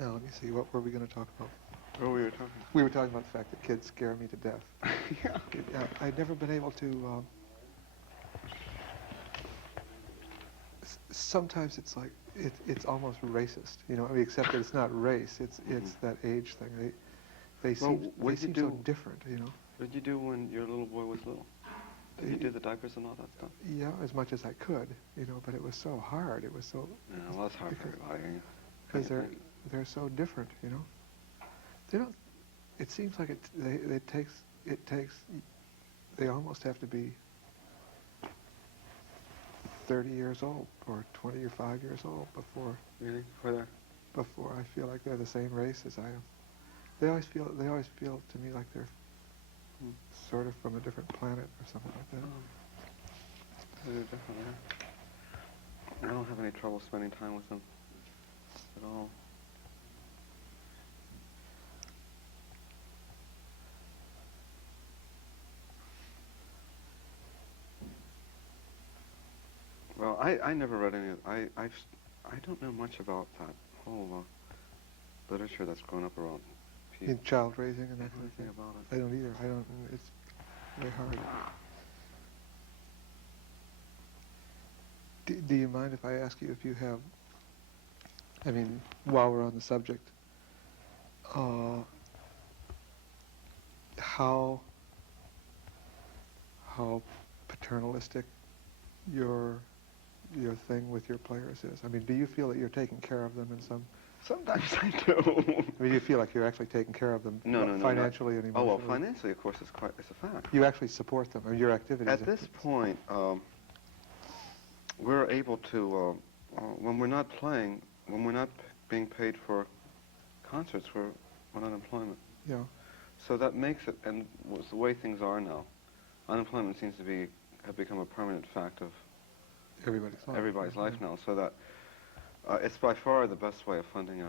Now, let me see, what were we going to talk about? What were you talking We were talking about the fact that kids scare me to death. about? Yeah. I've never been able to, sometimes it's like, it's almost racist, you know, I mean, except that it's not race, it's that age thing. They seem so different, you know. What did you do when your little boy was little? Did you do the diapers and all that stuff? Yeah, as much as I could, you know, but it was so hard. It was so... Yeah, well, it's hard for everybody. Because they're so different, you know. They don't... It seems like it takes... They almost have to be 30 years old or 20 or 5 years old before... Really? Before I feel like they're the same race as I am. They always feel to me like they're sort of from a different planet or something like that. They're different, yeah. I don't have any trouble spending time with them at all. Well, I never read any of I don't know much about that whole literature that's grown up around people. In child raising and that kind of Anything thing. about it. I don't either. I don't. It's very hard. Do you mind if I ask you if you have? I mean, while we're on the subject, how paternalistic your thing with your players is? I mean, do you feel that you're taking care of them in some? Sometimes I do. I mean, you feel like you're actually taking care of them No, financially and emotionally? Oh, well, financially, of course, it's a fact. You actually support them, or your activities? At this point, we're able to, when we're not playing, when we're not being paid for concerts, we're on unemployment. Yeah. So that makes it, and the way things are now, unemployment seems to have become a permanent fact of everybody's life now, so that it's by far the best way of funding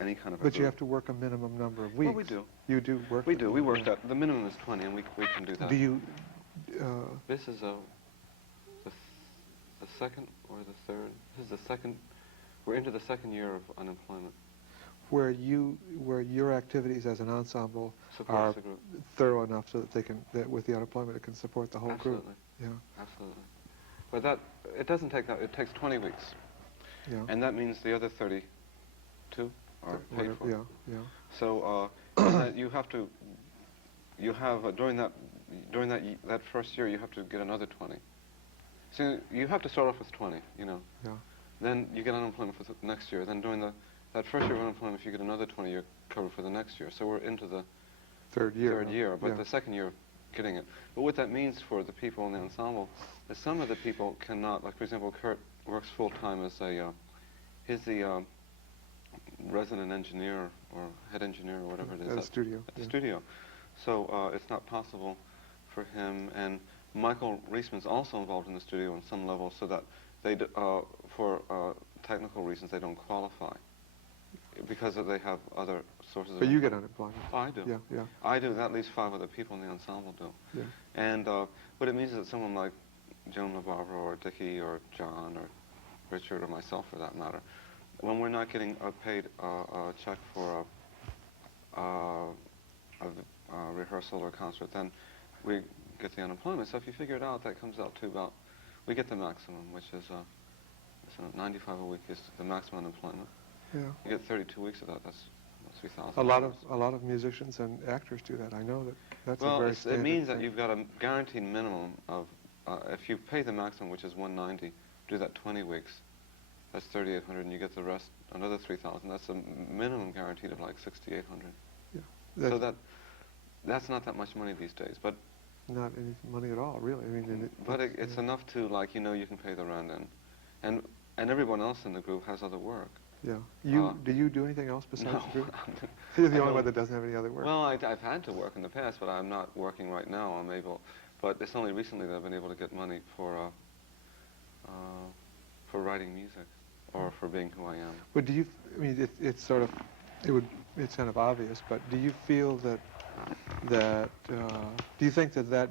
any kind of a But group. you have to work a minimum number of weeks. Well, we do. You do work? We do. We work that. The minimum is 20, and we can do that. Do you... This is the second or the third? This is the second... We're into the second year of unemployment. Where your activities as an ensemble Supports are the group. thorough enough so that that with the unemployment it can support the whole Absolutely. group. Yeah. Absolutely. But it doesn't take that. It takes 20 weeks. Yeah. And that means the other 32 are paid for. Yeah, yeah. So you have during that first year you have to get another 20. So you have to start off with 20, you know. Yeah. Then you get unemployment for the next year. Then during that first year of unemployment, if you get another 20, you're covered for the next year. So we're into the third year. But the second year, getting it. But what that means for the people in the ensemble is some of the people cannot. Like for example, Kurt works full time as he's the resident engineer or head engineer or whatever it is at the studio. At the studio. So it's not possible for him. And Michael Reisman's also involved in the studio on some level, so that they for technical reasons they don't qualify because they have other sources. But you get unemployment. Oh, I do. Yeah, yeah. I do. At least 5 other people in the ensemble do. Yeah. And what it means is that someone like Joan LaBarbera or Dickie or John or Richard or myself, for that matter, when we're not getting paid a check for a rehearsal or concert, then we get the unemployment. So if you figure it out, that comes out to about, we get the maximum, which is 95 a week is the maximum unemployment. Yeah. You get 32 weeks of that. That's 3,000. A lot of musicians and actors do that. I know that's a very standard it means thing. that you've got a guaranteed minimum of, if you pay the maximum, which is 190, do that 20 weeks, that's 3,800, and you get the rest, another 3,000. That's a minimum guaranteed of like 6,800. Yeah. So that's not that much money these days, but not any money at all, really. I mean, it's enough to, like, you can pay the rent, and everyone else in the group has other work. Yeah. Do you do anything else besides no, the group? You're the only one that doesn't have any other work. Well, I've had to work in the past, but I'm not working right now. I'm able, but it's only recently that I've been able to get money for writing music or for being who I am. But do you? I mean, it's sort of, it's kind of obvious. But do you feel that do you think that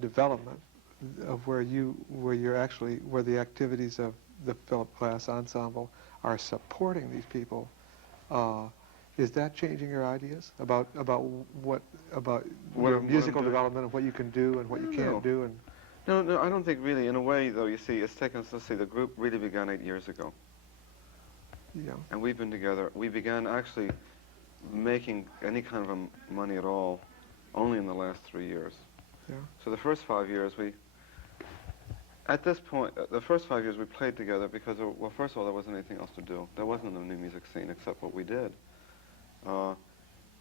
development where the activities of the Philip Glass Ensemble are supporting these people. Is that changing your ideas about your musical development and what you can do and what you can't do? And no, I don't think really. In a way, though, you see, it's taken us. Let's see, the group really began 8 years ago. yeah, And we've been together. We began actually making any kind of money at all only in the last 3 years. yeah, So the first 5 years at this point, the first 5 years we played together because, well, first of all, there wasn't anything else to do. There wasn't a new music scene except what we did.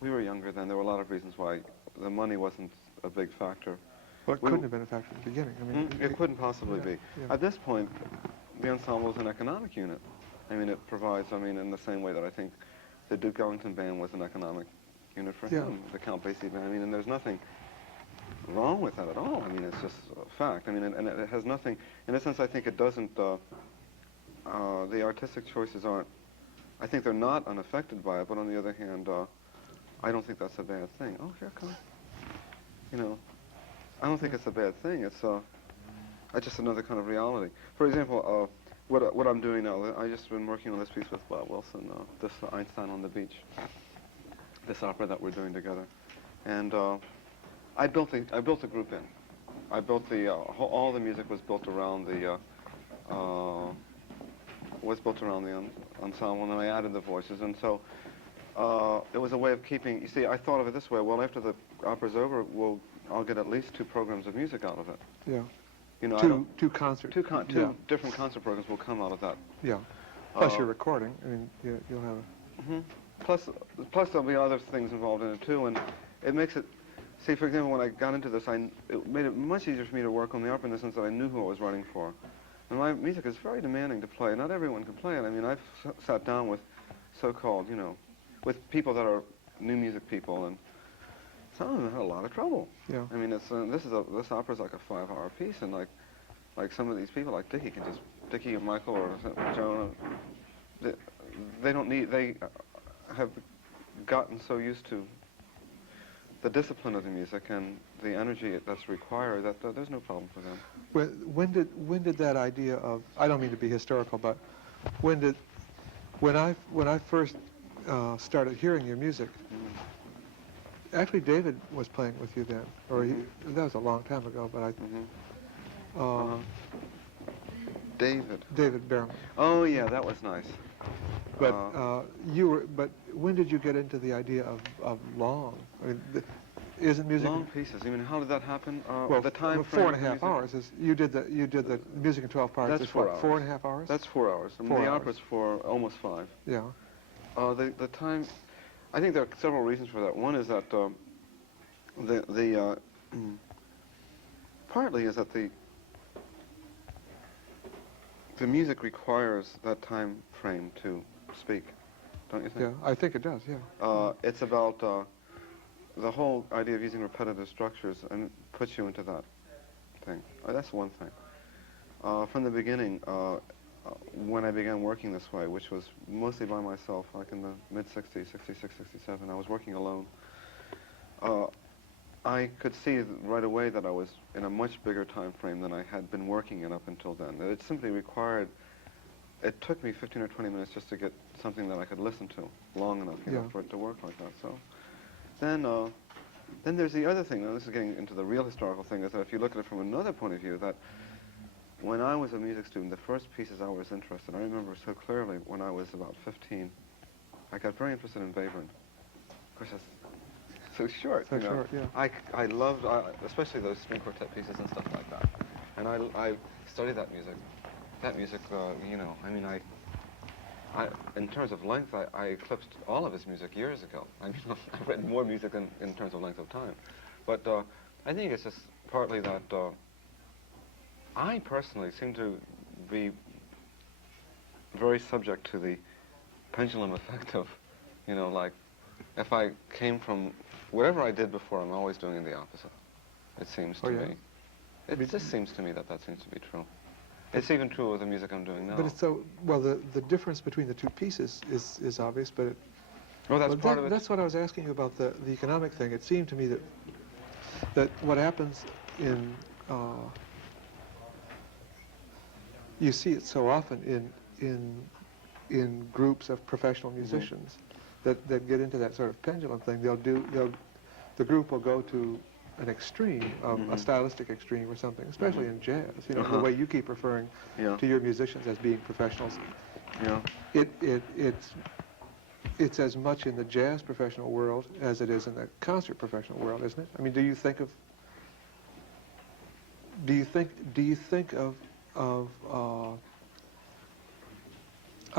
We were younger then. There were a lot of reasons why the money wasn't a big factor. well, it couldn't have been a factor at the beginning. I mean, It couldn't possibly be. yeah. At this point, the ensemble is an economic unit. I mean, it provides, in the same way that I think the Duke Ellington Band was an economic unit for Yeah. him, the Count Basie Band. And there's nothing wrong with that at all. It's just a fact. And it has nothing, in a sense, I think it doesn't, the artistic choices aren't, I think they're not unaffected by it, but on the other hand, I don't think that's a bad thing. Oh, here it comes. I don't think it's a bad thing. It's just another kind of reality. For example, what I'm doing now, I just been working on this piece with Bob Wilson, this Einstein on the Beach, this opera that we're doing together, and I built the group in. I built all the music was built around the ensemble, and then I added the voices, and so it was a way of keeping. You see, I thought of it this way. Well, after the opera's over, I'll get at least 2 programs of music out of it. Yeah. Two concerts. Two yeah. different concert programs will come out of that. Yeah. Plus your recording. I mean, you'll have Plus there'll be other things involved in it too, and it makes it. See, for example, when I got into this, it made it much easier for me to work on the opera in the sense that I knew who I was writing for. And my music is very demanding to play. Not everyone can play it. I've sat down with so-called, with people that are new music people, and some of them had a lot of trouble. Yeah. This opera's like a 5-hour piece, and like some of these people, like Dickie or Michael or Joan, they have gotten so used to the discipline of the music and the energy that's required that there's no problem for them. When did that idea of, I don't mean to be historical, but when I first started hearing your music, actually David was playing with you then, or that was a long time ago, but David Behrman. Oh yeah, that was nice. But but when did you get into the idea of long? I mean, isn't music long pieces? How did that happen? Well, the time 4.5 hours is you did the music in 12 parts. That's 4 hours. 4.5 hours. That's 4 hours. The opera's for almost 5. Yeah. The time, I think there are several reasons for that. One is that partly is that the music requires that time frame to speak, don't you think? Yeah, I think it does. Yeah. It's about the whole idea of using repetitive structures and puts you into that thing. That's one thing. From the beginning, when I began working this way, which was mostly by myself, like in the mid-60s, 66, 67, I was working alone. I could see right away that I was in a much bigger time frame than I had been working in up until then. It simply required, it took me 15 or 20 minutes just to get something that I could listen to long enough, for it to work like that. So then there's the other thing, now this is getting into the real historical thing, is that if you look at it from another point of view, that when I was a music student, the first pieces I was interested in, I remember so clearly when I was about 15, I got very interested in Webern. Of course, that's so short. So short, yeah. I loved, especially those string quartet pieces and stuff like that. And I studied that music. That music, in terms of length, I eclipsed all of his music years ago. I've written more music in terms of length of time. But I think it's just partly that I personally seem to be very subject to the pendulum effect of, like, if I came from, whatever I did before, I'm always doing the opposite, it seems to me. It just seems to me that seems to be true. It's even true with the music I'm doing now. But it's so, well, the difference between the two pieces is obvious, but part of it. That's what I was asking you about the economic thing. It seemed to me that what happens in you see it so often in groups of professional musicians that get into that sort of pendulum thing. The group will go to an extreme, a stylistic extreme or something, especially in jazz. You know, the way you keep referring to your musicians as being professionals. Yeah. It's as much in the jazz professional world as it is in the concert professional world, isn't it? I mean, do you think of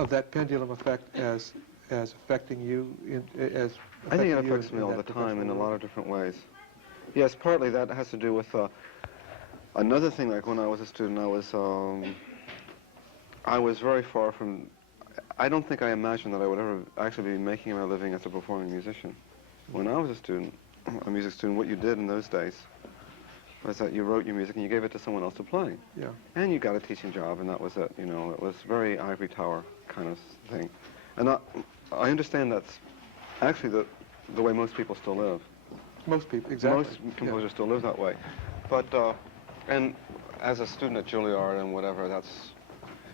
that pendulum effect as affecting you as I think it affecting you affects me in all that the time professional in a world? lot of different ways. Yes, partly that has to do with another thing. Like when I was a student, I was very far from. I don't think I imagined that I would ever actually be making my living as a performing musician. When I was a student, a music student, what you did in those days was that you wrote your music and you gave it to someone else to play. Yeah. And you got a teaching job, and that was it. You know, it was very ivory tower kind of thing. And I understand that's actually the way most people still live. Most people, exactly. Most composers still live that way. But, and as a student at Juilliard and whatever,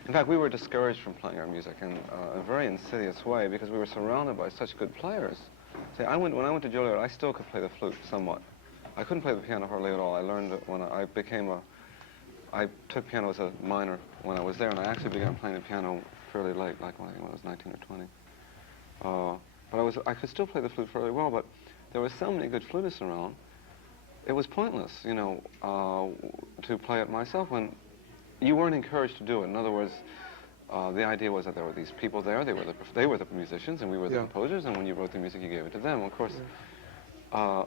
in fact, we were discouraged from playing our music in a very insidious way because we were surrounded by such good players. See, when I went to Juilliard, I still could play the flute somewhat. I couldn't play the piano hardly at all. I learned it when I took piano as a minor when I was there, and I actually began playing the piano fairly late, like when I was 19 or 20. But I could still play the flute fairly well, but there were so many good flutists around, it was pointless, you know, to play it myself when you weren't encouraged to do it. In other words, the idea was that there were these people there, they were the musicians, and we were the composers, and when you wrote the music, you gave it to them. Of course, I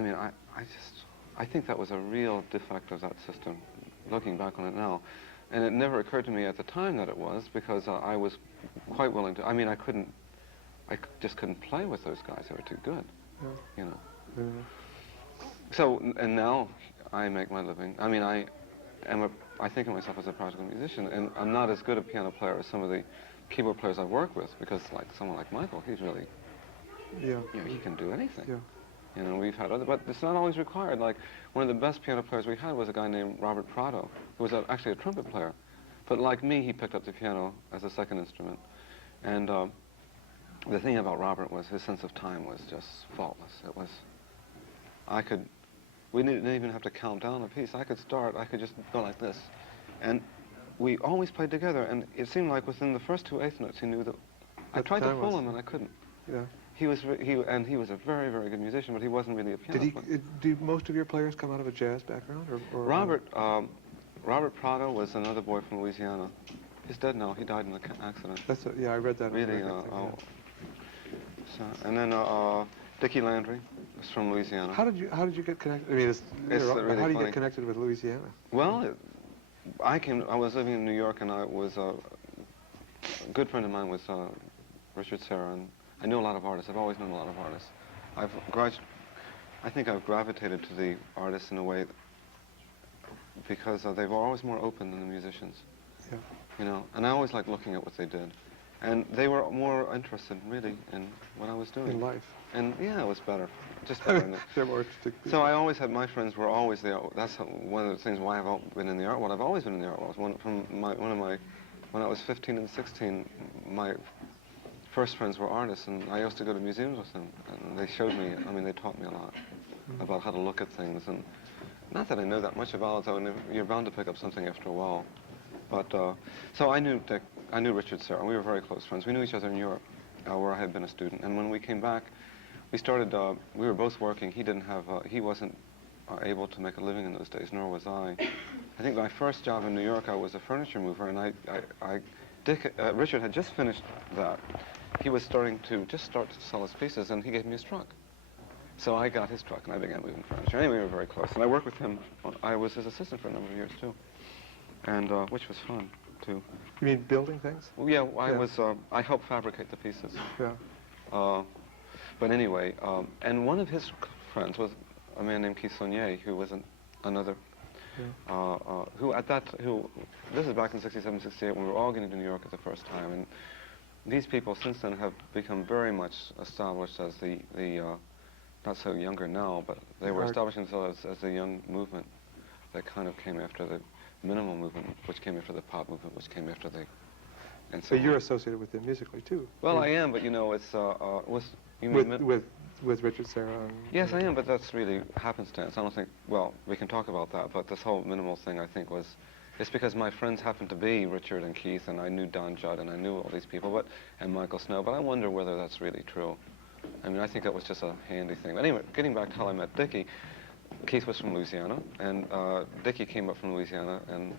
mean, I think that was a real defect of that system, looking back on it now. And it never occurred to me at the time that it was, because I was quite willing to, I mean, I just couldn't play with those guys. They were too good, you know. So, and now I make my living. I mean, I think of myself as a practical musician, and I'm not as good a piano player as some of the keyboard players I work with, because like someone like Michael, he's really, you know, he can do anything. Yeah. You know, we've had other, but it's not always required. Like, one of the best piano players we had was a guy named Robert Prado, who was actually a trumpet player. But like me, he picked up the piano as a second instrument. And the thing about Robert was his sense of time was just faultless. It was, we didn't even have to count down a piece. I could just go like this. And we always played together, and it seemed like within the first two eighth notes, he knew that I tried to fool him, and I couldn't. Yeah. He was a very, very good musician, but he wasn't really a piano player. Do most of your players come out of a jazz background? Or Robert Prado was another boy from Louisiana. He's dead now. He died in an accident. Yeah, I read that. Really, and then Dickie Landry was from Louisiana. How did you get connected? I mean, really how do you funny. get connected with Louisiana? Well, I was living in New York, and I was a good friend of mine was Richard Serra, and I knew a lot of artists. I've always known a lot of artists. I think I've gravitated to the artists in a way because they were always more open than the musicians. Yeah. You know, and I always liked looking at what they did. And they were more interested, really, in what I was doing. In life. And, yeah, it was better. Just better. They're more artistic. So I always had, my friends were always there. That's one of the things why I've been in the art world. I've always been in the art world. When I was 15 and 16, my first friends were artists, and I used to go to museums with them. And they showed me, I mean, they taught me a lot about how to look at things. And not that I know that much about it, though, and you're bound to pick up something after a while. But, so I knew Richard Serra, and we were very close friends. We knew each other in Europe, where I had been a student. And when we came back, we were both working. He wasn't able to make a living in those days, nor was I. I think my first job in New York, I was a furniture mover, and Richard had just finished that. He was starting to sell his pieces, and he gave me his truck. So I got his truck, and I began moving furniture. Anyway, we were very close, and I worked with him. I was his assistant for a number of years, too, and which was fun, too. You mean building things? Well, yeah, I helped fabricate the pieces. Yeah. But anyway, and one of his friends was a man named Keith Saunier, who was another, this is back in 67, 68, when we were all getting to New York at the first time, and these people since then have become very much established as the not so younger now, but they were establishing themselves as the young movement that kind of came after minimal movement, which came after the pop movement, which came after the... And so So you're associated with them musically too. Well, Yeah. I am, but you know, it's you with, mean with Richard Serra. And, yes, I am, but that's really happenstance. I don't think. Well, we can talk about that, but this whole minimal thing, I think, was. It's because my friends happened to be Richard and Keith, and I knew Don Judd, and I knew all these people, and Michael Snow. But I wonder whether that's really true. I mean, I think that was just a handy thing. But anyway, getting back to how I met Dickie, Keith was from Louisiana, and Dickie came up from Louisiana, and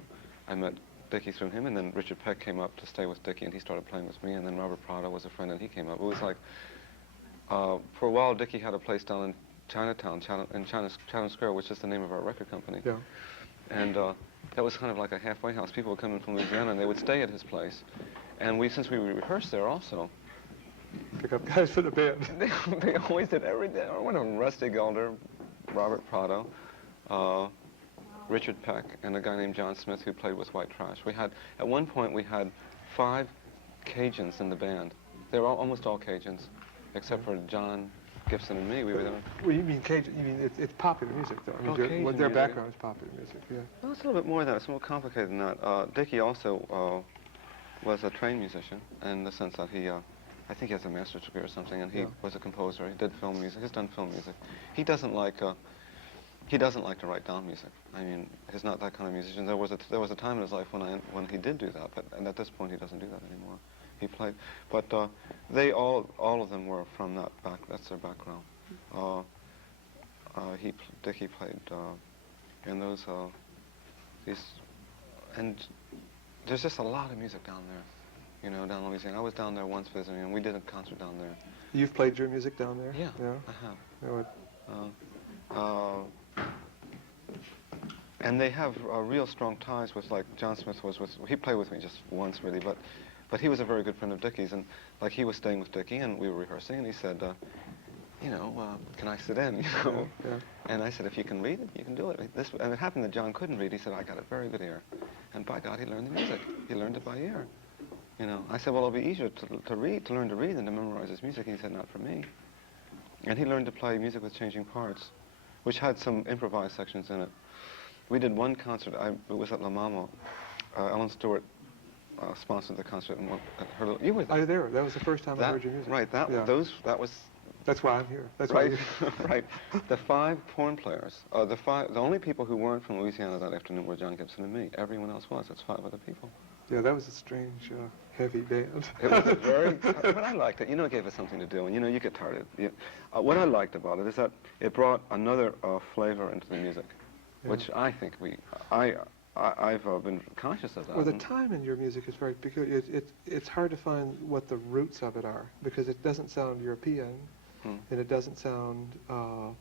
I met Dickie through him, and then Richard Peck came up to stay with Dickie, and he started playing with me, and then Robert Prado was a friend, and he came up. It was like, for a while, Dickie had a place down in Chinatown, Chatham Square, which is the name of our record company. Yeah. And that was kind of like a halfway house. People would come in from Louisiana, and they would stay at his place. And since we rehearsed there also, Pick up guys for the band. they always did every day. One of them, Rusty Gelder, Robert Prado, Richard Peck, and a guy named John Smith who played with White Trash. At one point, we had 5 Cajuns in the band. They were almost all Cajuns, except for John Gibson and me. We were there. Well, you mean Cajun? You mean it's popular music, though? I mean, Cajun their music. background is popular music. Yeah. Well, it's a little bit more than that. It's more complicated than that. Dickie also was a trained musician in the sense that he, I think he has a master's degree or something, and he was a composer. He did film music. He's done film music. He doesn't like to write down music. I mean, he's not that kind of musician. There was a time in his life when he did do that, and at this point he doesn't do that anymore. He played, but they all of them were from that back. That's their background. Dickie played in those and there's just a lot of music down there, you know, down in Louisiana. I was down there once visiting, and we did a concert down there. You've played your music down there? Yeah, Yeah. I have. And they have real strong ties with, like, John Smith he played with me just once, really, but he was a very good friend of Dickie's, and, like, he was staying with Dickie, and we were rehearsing, and he said, you know, can I sit in, you know? Yeah. And I said, if you can read it, you can do it. And it happened that John couldn't read. He said, I got a very good ear. And by God, he learned the music. He learned it by ear. You know, I said, well, it'll be easier to learn to read than to memorize his music. He said, not for me. And he learned to play music with changing parts, which had some improvised sections in it. We did one concert. It was at La Mama. Ellen Stewart sponsored the concert. And you were there. I was there. That was the first time I heard your music. Right. That was. That's why I'm here. That's right. why Right. The 5 horn players. The only people who weren't from Louisiana that afternoon were John Gibson and me. Everyone else was. That's 5 other people. Yeah, that was a strange, heavy band. It was a very, but I liked it. You know, it gave us something to do, and you know, you get tired of it. What I liked about it is that it brought another flavor into the music, which I think I've been conscious of that. Well, the time in your music is very peculiar. It's hard to find what the roots of it are, because it doesn't sound European, and it doesn't sound... I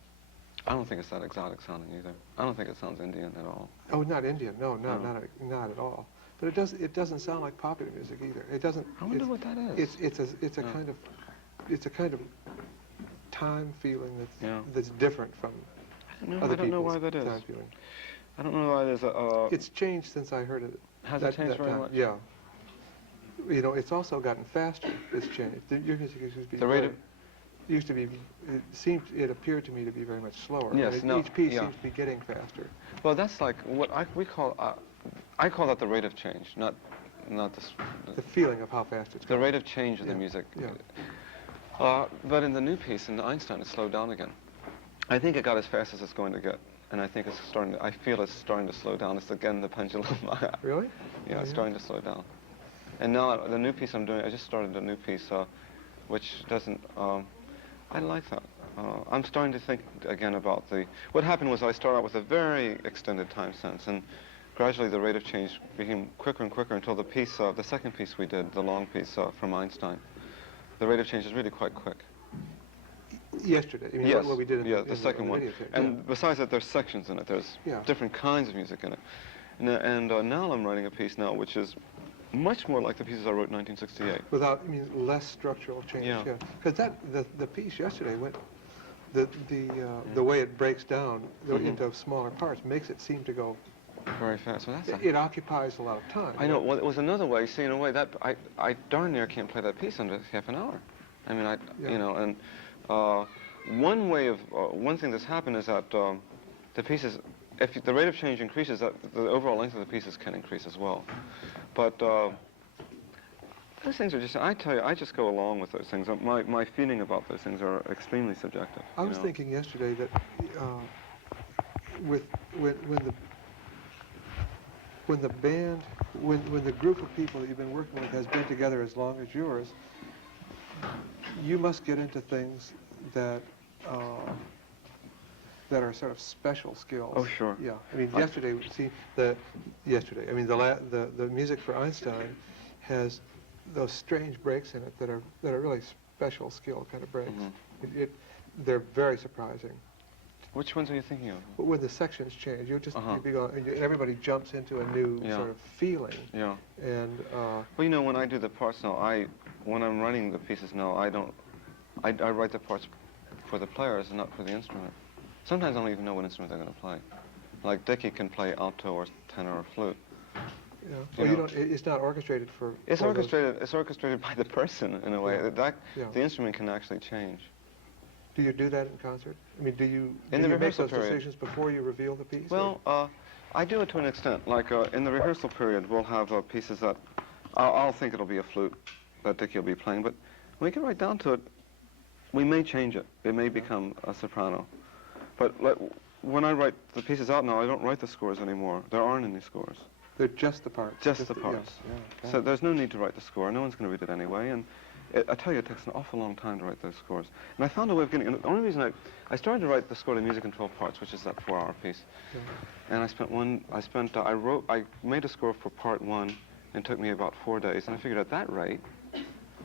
don't think it's that exotic sounding either. I don't think it sounds Indian at all. Oh, not Indian. No, not at all. But it doesn't sound like popular music either. It doesn't. I wonder what that is. It's a kind of time feeling that's different from other I don't know people's why that is. time feeling. I don't know why it is. It's changed since I heard it. Has it changed very much? Yeah. You know, it's also gotten faster. It's changed. Your music used to be. The rate of... Used to be. It appeared to me to be very much slower. Yes. Each piece seems to be getting faster. Well, that's like what we call. I call that the rate of change, not the feeling of how fast it's going. The rate of change of the music. Yeah. But in the new piece, in the Einstein, it slowed down again. I think it got as fast as it's going to get, and I think it's starting. I feel it's starting to slow down. It's again the pendulum. Really? Yeah, it's starting to slow down. And now the new piece I'm doing, I just started a new piece, which doesn't. I like that. I'm starting to think again about what happened was I started out with a very extended time sense, and gradually the rate of change became quicker and quicker until the second piece we did, the long piece from Einstein, the rate of change is really quite quick. Yesterday, you mean yes. What we did in the second one. Videotape. And besides that, there's sections in it. There's different kinds of music in it. And now I'm writing a piece now which is much more like the pieces I wrote in 1968. Without, less structural change. Yeah. Because the piece yesterday went, the way it breaks down into smaller parts makes it seem to go very fast. Well, it occupies a lot of time. I know. Well, it was another way. See, in a way that I darn near can't play that piece under half an hour. I mean, you know, and one thing that's happened is that the piece is if the rate of change increases, the overall length of the pieces can increase as well. But those things are just, I tell you, I just go along with those things. My feeling about those things are extremely subjective. I was thinking yesterday that when the band, when the group of people that you've been working with has been together as long as yours, you must get into things that that are sort of special skills. Oh, sure. Yeah. I mean, yesterday, I mean, the music for Einstein has those strange breaks in it that are really special skill kind of breaks. Mm-hmm. They're very surprising. Which ones are you thinking of? When the sections change, you'd be going, everybody jumps into a new sort of feeling. Yeah. And well, you know, when I do the parts now, when I'm writing the pieces now, I write the parts for the players and not for the instrument. Sometimes I don't even know what instrument they're going to play. Like Dickie can play alto or tenor or flute. Yeah. Well, it's not orchestrated for. It's orchestrated. It's orchestrated by the person in a way. The instrument can actually change. Do you do that in concert? I mean, do you make those decisions before you reveal the piece? Well, I do it to an extent. Like in the rehearsal period, we'll have pieces that I'll think it'll be a flute that Dickie will be playing, but when we get right down to it, we may change it. It may become a soprano. But when I write the pieces out now, I don't write the scores anymore. There aren't any scores. They're just the parts. Just the parts. Yeah. So there's no need to write the score. No one's going to read it anyway. And I tell you, it takes an awful long time to write those scores. And I found a way of getting. And the only reason I started to write the score to Music in 12 Parts, which is that 4-hour piece. Yeah. And I made a score for part 1, and it took me about 4 days. And I figured at that rate,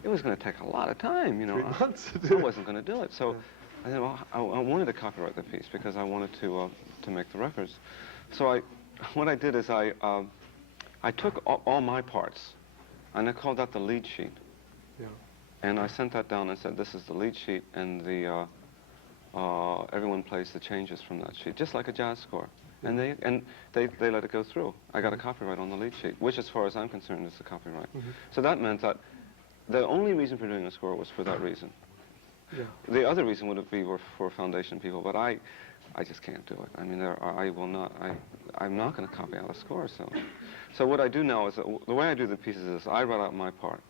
it was going to take a lot of time. 3 months. I wasn't going to do it. So. Yeah. I said, well, I wanted to copyright the piece because I wanted to make the records. So what I did is I took all my parts, and I called that the lead sheet. Yeah. And I sent that down and said, this is the lead sheet, and everyone plays the changes from that sheet, just like a jazz score. Yeah. And they let it go through. I got a copyright on the lead sheet, which, as far as I'm concerned, is the copyright. Mm-hmm. So that meant that the only reason for doing a score was for that reason. Yeah. The other reason would be for foundation people, but I just can't do it. I mean, I'm not going to copy out a score. So what I do now is, the way I do the pieces is I write out my part.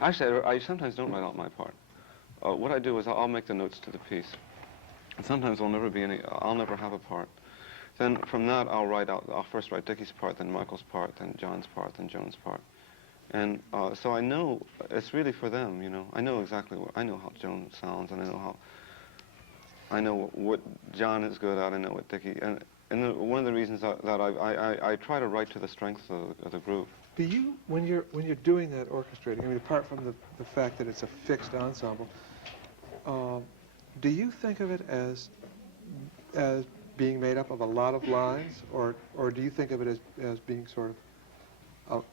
Actually, I sometimes don't write out my part. What I do is I'll make the notes to the piece. And sometimes I'll never have a part. Then from that I'll first write Dickie's part, then Michael's part, then John's part, then Joan's part. And so I know it's really for them, you know. I know exactly I know how Joan sounds, and I know what John is good at. I know what Dickie, and one of the reasons that I try to write to the strengths of the group. Do you, when you're doing that orchestrating, I mean, apart from the fact that it's a fixed ensemble, do you think of it as being made up of a lot of lines, or do you think of it as being sort of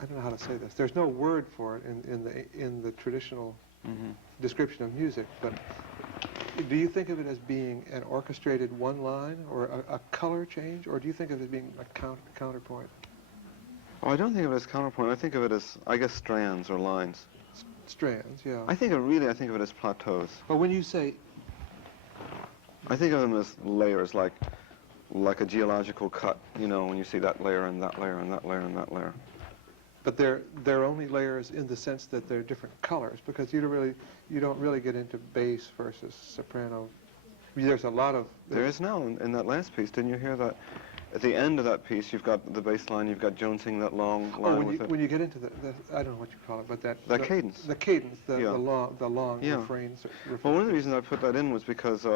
I don't know how to say this. There's no word for it in the traditional description of music, but do you think of it as being an orchestrated one line or a color change, or do you think of it as being a counterpoint? Oh, I don't think of it as counterpoint. I think of it as, I guess, strands or lines. Strands, yeah. I think of it as plateaus. But when you say... I think of them as layers, like a geological cut, you know, when you see that layer and that layer and that layer and that layer. But they're only layers in the sense that they're different colors, because you don't really get into bass versus soprano. I mean, there's a lot of... There is now in that last piece. Didn't you hear that? At the end of that piece, you've got the bass line, you've got Joan singing that long line with it. When you get into the I don't know what you call it, but the cadence. The cadence, the long refrains. Well, one of the reasons I put that in was because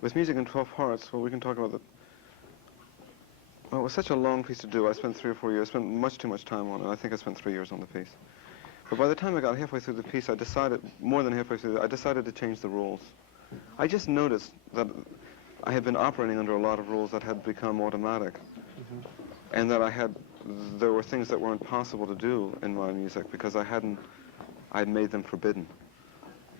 with Music in 12 Parts, well, we can talk about the... Well, it was such a long piece to do. I spent 3 or 4 years, spent much too much time on it. I think I spent 3 years on the piece. But by the time I got halfway through the piece, I decided to change the rules. I just noticed that I had been operating under a lot of rules that had become automatic, and that there were things that weren't possible to do in my music because I'd made them forbidden.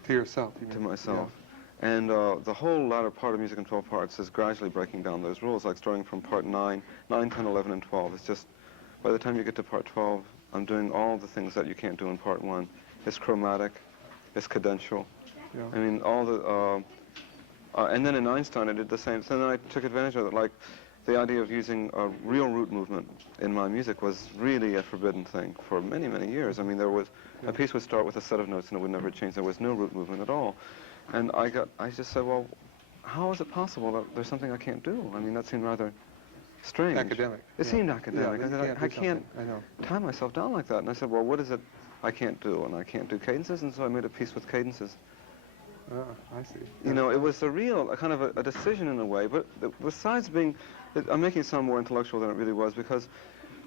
To yourself, you mean? To myself. Yeah. And the whole latter part of Music in 12 Parts is gradually breaking down those rules, like starting from part 9, 10, 11, and 12. It's just, by the time you get to part 12, I'm doing all the things that you can't do in part 1. It's chromatic, it's cadential. Yeah. I mean, all the, And then in Einstein, I did the same. So then I took advantage of it. Like, the idea of using a real root movement in my music was really a forbidden thing for many, many years. I mean, there was a piece would start with a set of notes and it would never change. There was no root movement at all. And I just said, well, how is it possible that there's something I can't do? I mean, that seemed rather strange. Academic. It seemed academic. Yeah, I can't I know. tie myself down like that. And I said, well, what is it I can't do? And I can't do cadences, and so I made a piece with cadences. I see. You know, it was a kind of a decision in a way, but besides being, I'm making it sound more intellectual than it really was, because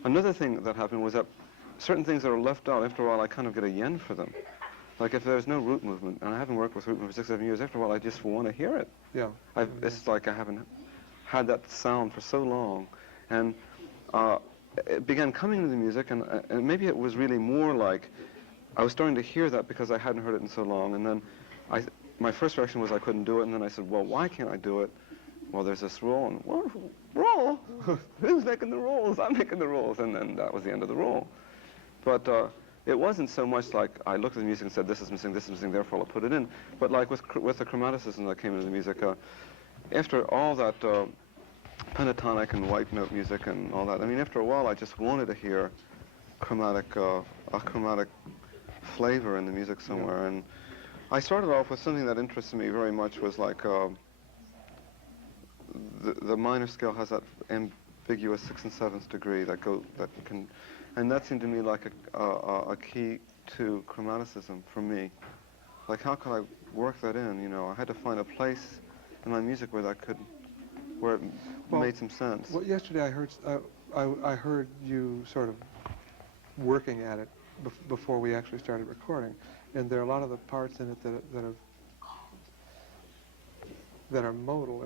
another thing that happened was that certain things that are left out, after a while I kind of get a yen for them. Like if there's no root movement, and I haven't worked with root movement for 6 or 7 years, after a while I just want to hear it. Yeah. It's like I haven't had that sound for so long. And it began coming to the music, and maybe it was really more like I was starting to hear that because I hadn't heard it in so long, and then my first reaction was I couldn't do it, and then I said, well, why can't I do it? Well, there's this roll, and roll? Who's making the rolls? I'm making the rolls, and then that was the end of the roll. But it wasn't so much like I looked at the music and said, this is missing, therefore I'll put it in. But like with the chromaticism that came into the music, after all that pentatonic and white note music and all that, I mean, after a while I just wanted to hear a chromatic flavor in the music somewhere. And I started off with something that interested me very much, was like the minor scale has that ambiguous 6 and 7th degree and that seemed to me like a key to chromaticism for me. Like, how could I work that in? You know, I had to find a place in my music where it made some sense. Well, yesterday I heard you sort of working at it before we actually started recording, and there are a lot of the parts in it that are modal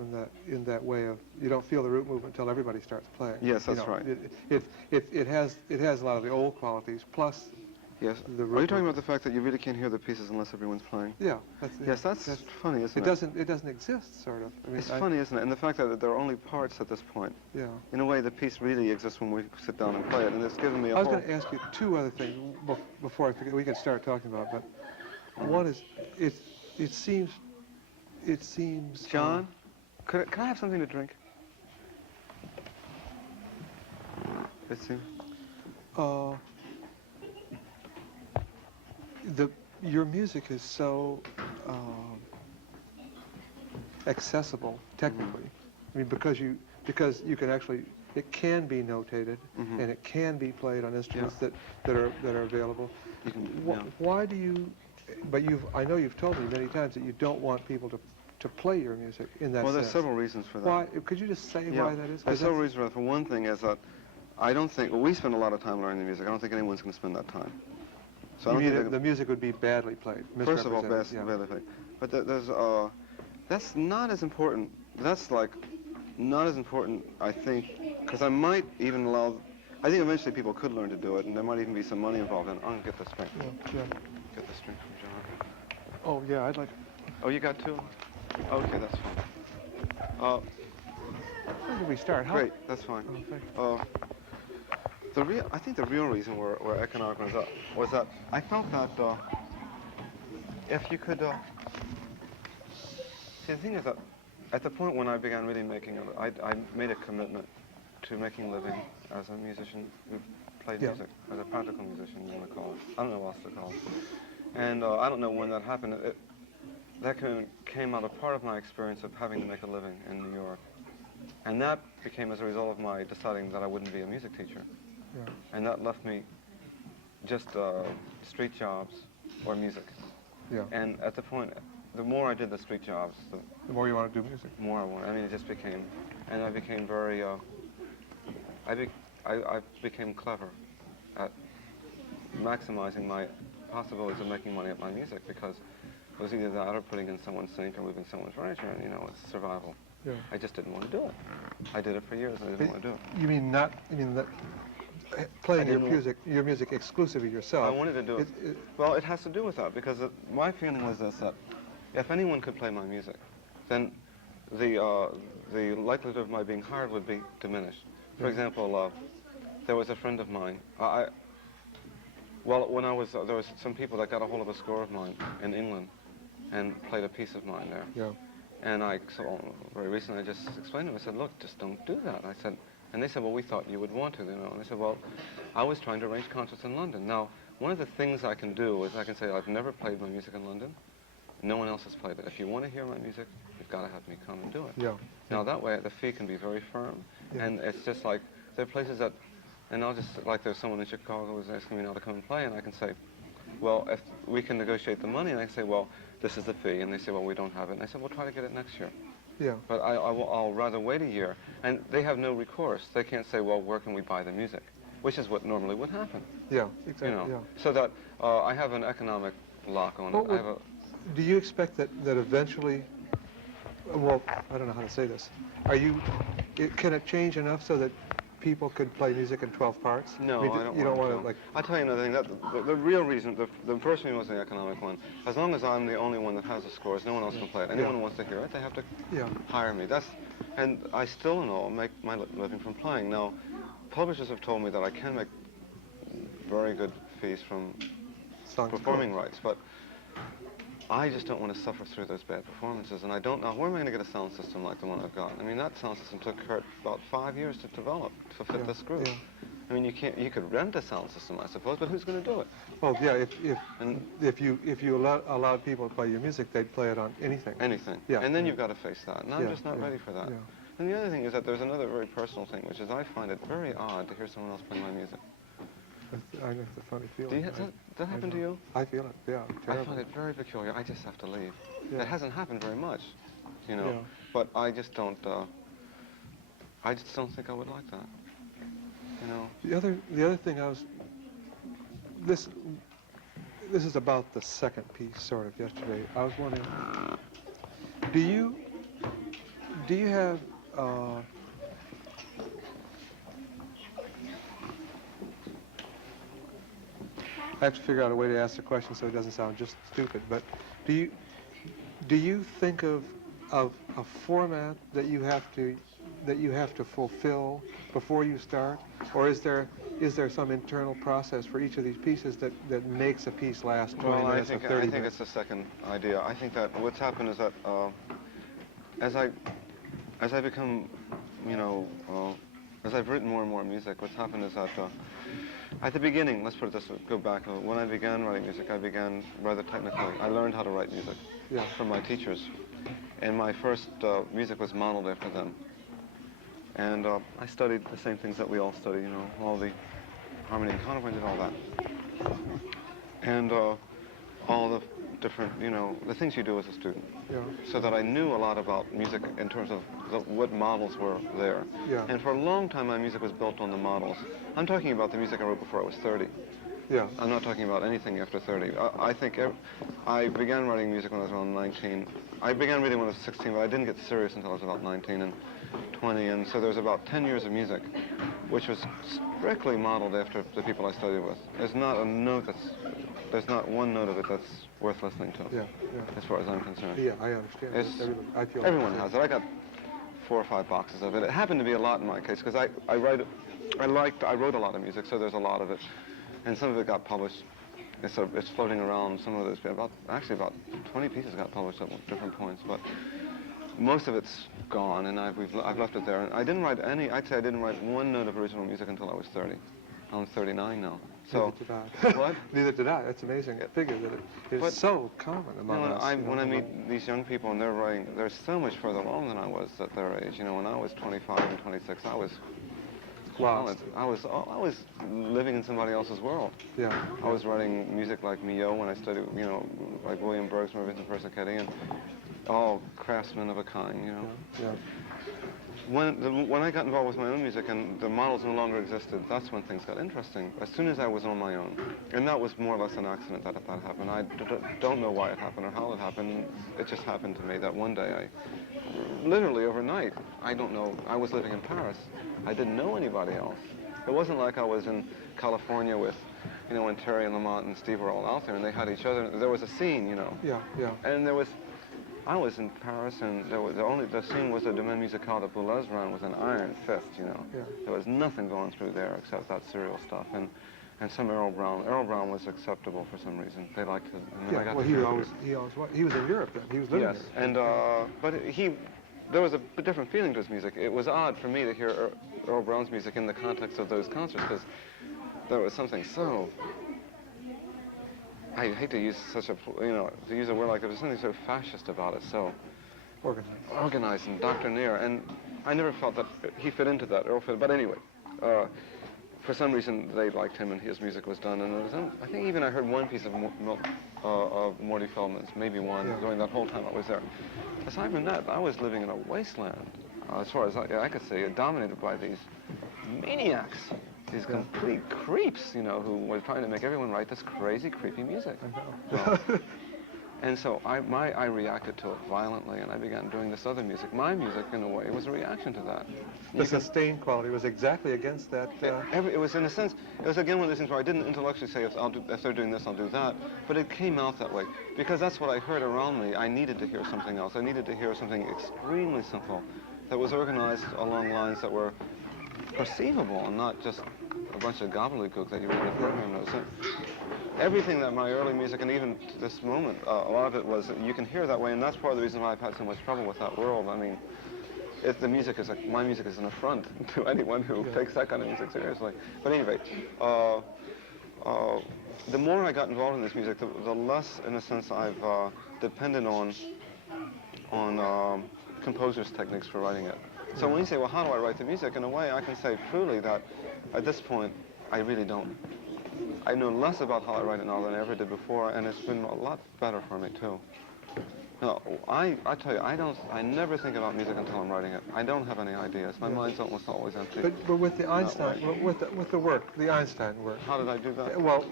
in that way of you don't feel the root movement until everybody starts playing. Yes, that's right. It has a lot of the old qualities plus. Yes. The root Are you talking movement. about the fact that you really can't hear the pieces unless everyone's playing? Yeah. That's funny, isn't it? It doesn't exist, sort of. I mean, it's funny, isn't it? And the fact that there are only parts at this point. Yeah. In a way, the piece really exists when we sit down and play it, and it's given me I was going to ask you two other things before I forget. We can start talking about it, but one is it seems. John, can I have something to drink? It seems. Your music is so accessible technically. I mean, because you can actually, it can be notated and it can be played on instruments that are available. Why do you? But I know you've told me many times that you don't want people to play your music in that sense. Well, there's several reasons for that. Why? Could you just say why that is? There's several reasons for that. For one thing is that I don't think, we spend a lot of time learning the music. I don't think anyone's going to spend that time. So you mean the music would be badly played, first of all, misrepresented, badly played. But that's not as important. That's like not as important, I think, because I might even I think eventually people could learn to do it, and there might even be some money involved in it. I'm going to get the string. Yeah. Get the string from John. Oh, yeah, I'd like... Oh, you got two? Okay, that's fine. Where did we start? Great, that's fine. Oh, thank you. I think the real reason where economic was up was that I felt that if you could, see, the thing is that at the point when I began really making I made a commitment to making a living as a musician who played music, as a practical musician, you want to call it. I don't know what else to call it. And I don't know when that happened. That came out of part of my experience of having to make a living in New York. And that became as a result of my deciding that I wouldn't be a music teacher. Yeah. And that left me just street jobs or music. Yeah. And at the point, the more I did the street jobs, The more you want to do music. the more I wanted. I mean, it just became, and I became very, I became clever at maximizing my possibilities of making money at my music, because it was either that or putting in someone's sink or moving someone's furniture, and, you know, it's survival. Yeah. I just didn't want to do it. I did it for years, and I didn't want to do it. You mean that playing your music exclusively yourself? I wanted to do it. Well, it has to do with that, because my feeling was this, that if anyone could play my music, then the likelihood of my being hired would be diminished. For example, there was a friend of mine. When I was, there was some people that got a hold of a score of mine in England and played a piece of mine there. Yeah. And very recently I just explained to them, I said, look, just don't do that. I said, and they said, well, we thought you would want to, you know. And I said, well, I was trying to arrange concerts in London. Now, one of the things I can do is I can say, I've never played my music in London. No one else has played it. If you want to hear my music, you've got to have me come and do it. Yeah. Now, that way, the fee can be very firm. Yeah. And it's just like, there are places that, and I'll just, like there's someone in Chicago who was asking me now to come and play, and I can say, well, if we can negotiate the money, and I say, well, this is the fee. And they say, well, we don't have it. And I said, well, try to get it next year. Yeah. But I'll rather wait a year. And they have no recourse. They can't say, well, where can we buy the music? Which is what normally would happen. Yeah, exactly. You know, yeah. so that I have an economic lock on it. I have a, do you expect that eventually, well, I don't know how to say this. Can it change enough so that people could play music in 12 parts? No, I don't you don't want to. to, like... I'll tell you another thing. The real reason, the first one was the economic one. As long as I'm the only one that has the scores, no one else can play it. Anyone who wants to hear it, they have to hire me. And I still make my living from playing. Now, publishers have told me that I can make very good fees from performing rights, but I just don't want to suffer through those bad performances, and I don't know, where am I going to get a sound system like the one I've got? I mean, that sound system took Kurt about 5 years to develop to fit this group. Yeah. I mean, you could rent a sound system, I suppose, but who's going to do it? Well, yeah, if you allowed people to play your music, they'd play it on anything. Anything. Yeah. And then you've got to face that, and I'm just not ready for that. Yeah. And the other thing is that there's another very personal thing, which is I find it very odd to hear someone else play my music. I know it's a funny Do feeling. does that happen to you? I feel it, yeah. I find it very peculiar. I just have to leave. Yeah. It hasn't happened very much, you know. Yeah. But I just don't think I would like that. You know. The other thing this is about the second piece, sort of, yesterday. I was wondering, do you have I have to figure out a way to ask the question so it doesn't sound just stupid, but do you think of a format that you have to fulfill before you start, or is there some internal process for each of these pieces that makes a piece last 20 minutes or 30 minutes? I think it's the second idea. I think that what's happened is that as I become, you know, as I've written more and more music, what's happened is that at the beginning, let's put it this way, go back, when I began writing music, I began rather technically. I learned how to write music from my teachers. And my first music was modeled after them. And I studied the same things that we all study, you know, all the harmony and counterpoint and all that. And all the different, you know, the things you do as a student. Yeah. So that I knew a lot about music in terms of what models were there. Yeah. And for a long time, my music was built on the models. I'm talking about the music I wrote before I was 30. Yeah. I'm not talking about anything after 30. I think I began writing music when I was around 19. I began reading when I was 16, but I didn't get serious until I was about 19 and 20. And so there's about 10 years of music, which was strictly modeled after the people I studied with. There's not one note of it that's worth listening to. Yeah. As far as I'm concerned. Yeah, I understand. I feel everyone has it. I got 4 or 5 boxes of it. It happened to be a lot in my case because I wrote a lot of music, so there's a lot of it, and some of it got published. It's floating around. Some of it's about 20 pieces got published at different points, but most of it's gone, and I've left it there. And I didn't write any. I'd say I didn't write one note of original music until I was 30. I'm 39 now. So neither did I. What? Neither did I. That's amazing. Figure that it's so common among us. When I meet these young people and they're writing, they're so much further along than I was at their age. You know, when I was 25 and 26, I was lost. I was living in somebody else's world. Yeah. I was writing music like Mio when I studied, you know, like William Bergsma, Vincent Persichetti, and all craftsmen of a kind, you know. Yeah. When I got involved with my own music and the models no longer existed, that's when things got interesting. As soon as I was on my own, and that was more or less an accident that happened. I don't know why it happened or how it happened. It just happened to me that one day, literally overnight, I don't know, I was living in Paris. I didn't know anybody else. It wasn't like I was in California with, you know, when Terry and Lamont and Steve were all out there and they had each other. There was a scene, you know. Yeah. And I was in Paris, and the scene was the Domaine Musicale that Boulez ran with an iron fist, you know. Yeah. There was nothing going through there except that serial stuff. And and some Earl Brown. Earl Brown was acceptable for some reason. They liked his. And then I Yeah, got well, to he hear always was. He was in Europe then. He was living Yes, there. and but there was a different feeling to his music. It was odd for me to hear Earl Brown's music in the context of those concerts because there was something so. I hate to use such a to use a word like that. There's something so fascist about it. So organized and doctrinaire, and I never felt that he fit into that. Earl fit, but anyway. For some reason, they liked him, and his music was done. And there was, I think even I heard one piece of Morty Feldman's, maybe one, during that whole time I was there. Aside from that, I was living in a wasteland, as far as I could see, dominated by these maniacs, these complete creeps, who were trying to make everyone write this crazy, creepy music. And so I reacted to it violently, and I began doing this other music. My music, in a way, was a reaction to that. The sustained quality was exactly against that. It was, in a sense, it was again one of those things where I didn't intellectually say, if they're doing this, I'll do that, but it came out that way. Because that's what I heard around me. I needed to hear something else. I needed to hear something extremely simple that was organized along lines that were perceivable and not just a bunch of gobbledygook that you read in the program notes. Everything that my early music, and even to this moment, a lot of it was, you can hear that way, and that's part of the reason why I've had so much trouble with that world. I mean, my music is an affront to anyone who takes that kind of music seriously. But anyway, the more I got involved in this music, the less, in a sense, I've depended on composers' techniques for writing it. So when you say, well, how do I write the music? In a way, I can say truly that at this point, I really don't. I know less about how I write it now than I ever did before, and it's been a lot better for me, too. No, I tell you, I never think about music until I'm writing it. I don't have any ideas. My mind's almost always empty. But with the Einstein, with the work, the Einstein work. How did I do that? Well,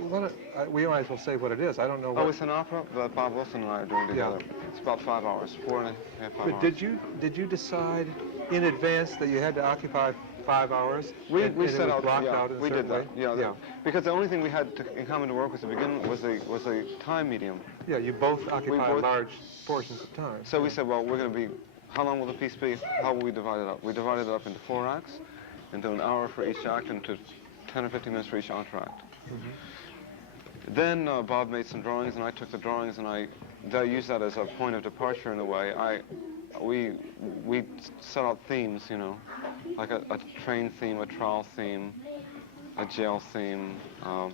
we might as well say what it is. I don't know what. Oh, it's an opera that Bob Wilson and I are doing together. It's about 5 hours, 4.5 hours. But did you decide in advance that you had to occupy 5 hours? We set out blocked out in a we certain did that. way? Yeah. Because the only thing we had in common to work with to begin was a time medium. Yeah, you both occupy large portions of time. So we said, well, we're going to be, how long will the piece be? How will we divide it up? We divided it up into 4 acts, into an hour for each act, and to 10 or 15 minutes for each entr'acte. Mm-hmm. Then Bob made some drawings, and I took the drawings, and I used that as a point of departure in a way. We set out themes, like a train theme, a trial theme, a jail theme, a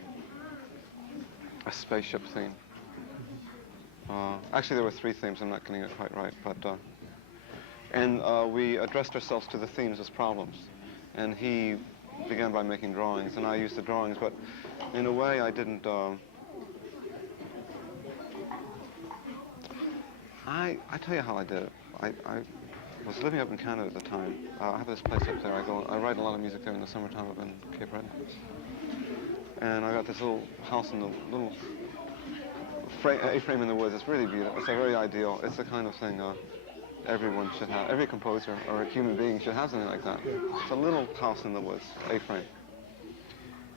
spaceship theme. Actually, there were 3 themes. I'm not getting it quite right, but and we addressed ourselves to the themes as problems. And he began by making drawings, and I used the drawings, but in a way, I didn't. I tell you how I did it. I was living up in Canada at the time. I have this place up there. I write a lot of music there in the summertime up in Cape Breton. And I got this little house in the little A-frame in the woods. It's really beautiful. It's a very ideal. It's the kind of thing everyone should have. Every composer or a human being should have something like that. It's a little house in the woods, A-frame.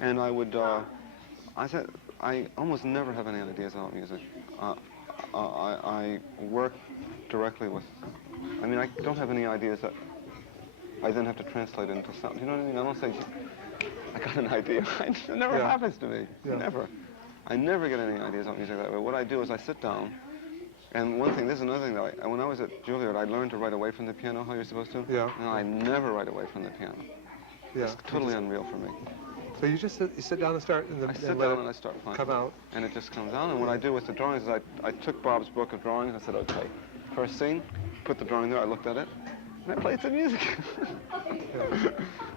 And I would, I almost never have any ideas about music. I work directly with, I don't have any ideas that I then have to translate into sound. You know what I mean? I don't say, I got an idea. It never happens to me. Never. I never get any ideas about music that way. What I do is I sit down, and this is another thing that when I was at Juilliard, I learned to write away from the piano how you're supposed to. Yeah. And I never write away from the piano. Yeah. It's totally unreal for me. So you just sit down and start, I sit down and I start playing. Come out. And it just comes out. And what I do with the drawings is I took Bob's book of drawings. I said, okay, first scene, put the drawing there. I looked at it, and I played some music.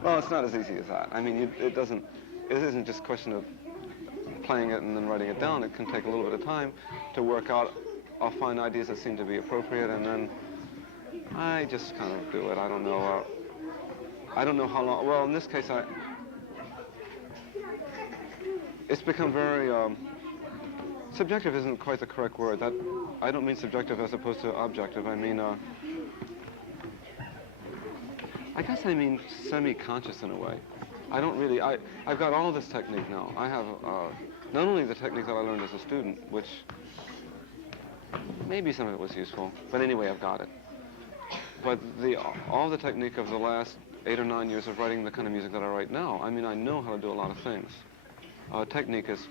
Well, it's not as easy as that. It isn't just a question of playing it and then writing it down. It can take a little bit of time to work out. I'll find ideas that seem to be appropriate, and then I just kind of do it. I don't know how long. Well, in this case, it's become very, subjective isn't quite the correct word. I don't mean subjective as opposed to objective. I mean, I guess I mean semi-conscious in a way. I've got all this technique now. I have not only the technique that I learned as a student, which maybe some of it was useful, but anyway, I've got it. But all the technique of the last 8 or 9 years of writing the kind of music that I write now, I know how to do a lot of things. Technique is,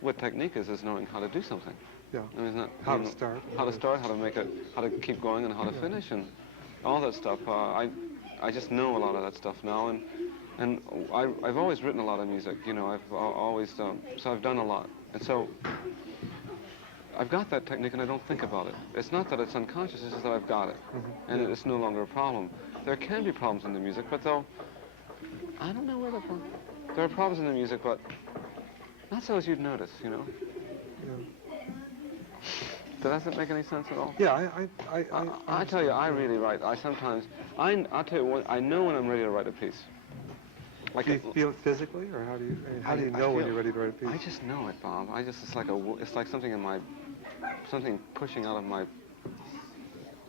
what technique is knowing how to do something. Yeah. I mean, isn't that, How to start. how to start, how to make it, how to keep going, and how to finish, and all that stuff. I just know a lot of that stuff now, and I've always written a lot of music. You know, I've always so I've done a lot, and so I've got that technique, and I don't think about it. It's not that it's unconscious; it's just that I've got it, and it's no longer a problem. There can be problems in the music, but though I don't know where they're from. There are problems in the music, but not so as you'd notice. You know. Yeah. Does that make any sense at all? Yeah, I tell you, I really write. I'll tell you what, I know when I'm ready to write a piece. Like do you feel it physically, or how do you? I mean, how do you know when you're ready to write a piece? I just know it, Bob. It's like something in my, something pushing out of my.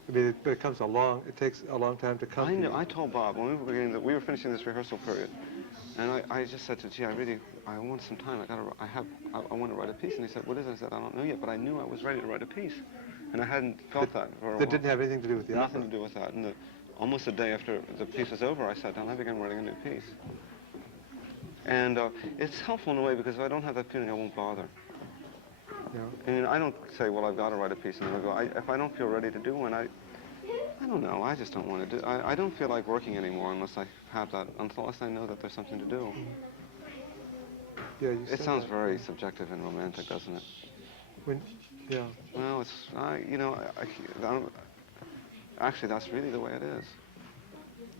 I mean, it takes a long time to come. I know. I told Bob when we were beginning that we were finishing this rehearsal period, and I just said to, gee, I want some time. I want to write a piece. And he said, what is it? I said, I don't know yet, but I knew I was ready to write a piece, and I hadn't felt that for a while. That didn't have anything to do with the opera? Nothing to do with that. And almost a day after the piece was over, I sat down and I began writing a new piece. And it's helpful in a way because if I don't have that feeling, I won't bother. Yeah. I mean, I don't say, well, I've got to write a piece, and then I go. If I don't feel ready to do one, I don't know. I just don't want to do. I don't feel like working anymore unless I have that. Unless I know that there's something to do. Yeah. It sounds very subjective and romantic, doesn't it? Yeah. Well, actually, that's really the way it is.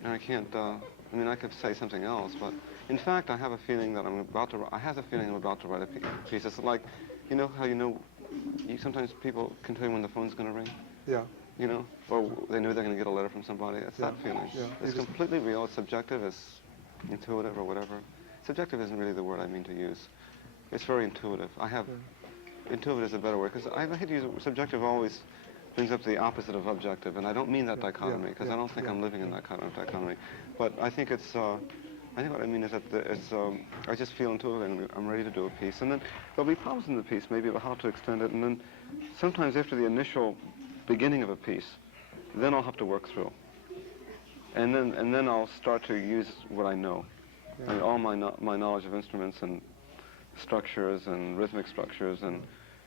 And I can't. I mean, I could say something else, but in fact, I have a feeling that I have the feeling I'm about to write a piece. It's like, you know how sometimes people can tell you when the phone's going to ring. Yeah. You know, or they know they're going to get a letter from somebody. It's that feeling. Yeah. It's completely real. It's subjective. It's intuitive or whatever. Subjective isn't really the word I mean to use. It's very intuitive. Intuitive is a better word because I hate to use it. Subjective always brings up the opposite of objective, and I don't mean that dichotomy because I don't think I'm living in that kind of dichotomy. But I think it's. I think what I mean is that I just feel intuitively I'm ready to do a piece, and then there'll be problems in the piece, maybe about how to extend it, and then sometimes after the initial beginning of a piece, then I'll have to work through, and then I'll start to use what I know, I mean, all my knowledge of instruments and structures and rhythmic structures, and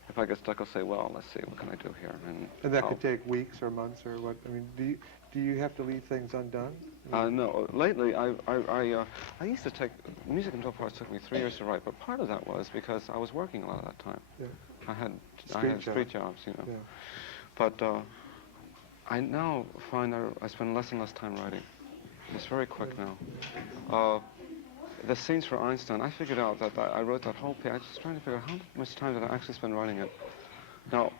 if I get stuck, I'll say, well, let's see, what can I do here? And that could take weeks or months or what? I mean, do you have to leave things undone? No. Lately, I used to take music in 12 parts. Took me 3 years to write, but part of that was because I was working a lot of that time. Yeah. I had street jobs, you know. Yeah. But I now find I spend less and less time writing. It's very quick now. The scenes for Einstein, I figured out that I wrote that whole piece. I was just trying to figure out how much time did I actually spend writing it. Now,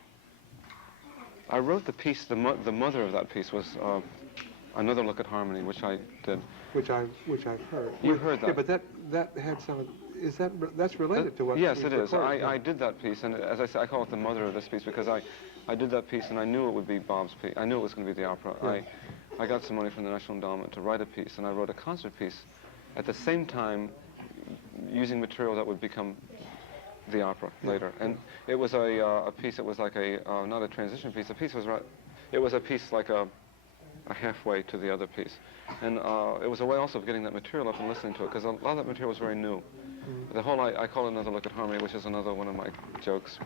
I wrote the piece. The mother of that piece was Another Look at Harmony, which I did. Which I've heard. You heard that? Yeah, but that had some of. That's related to what? Yes, it is. Recorded, I did that piece, and as I say, I call it the mother of this piece because I did that piece, and I knew it would be Bob's piece. I knew it was going to be the opera. Yeah. I got some money from the National Endowment to write a piece, and I wrote a concert piece at the same time using material that would become the opera later. And it was a piece that was like not a transition piece. It was a piece like a halfway to the other piece. And it was a way also of getting that material up and listening to it, because a lot of that material was very new. The whole, I call it Another Look at Harmony, which is another one of my jokes.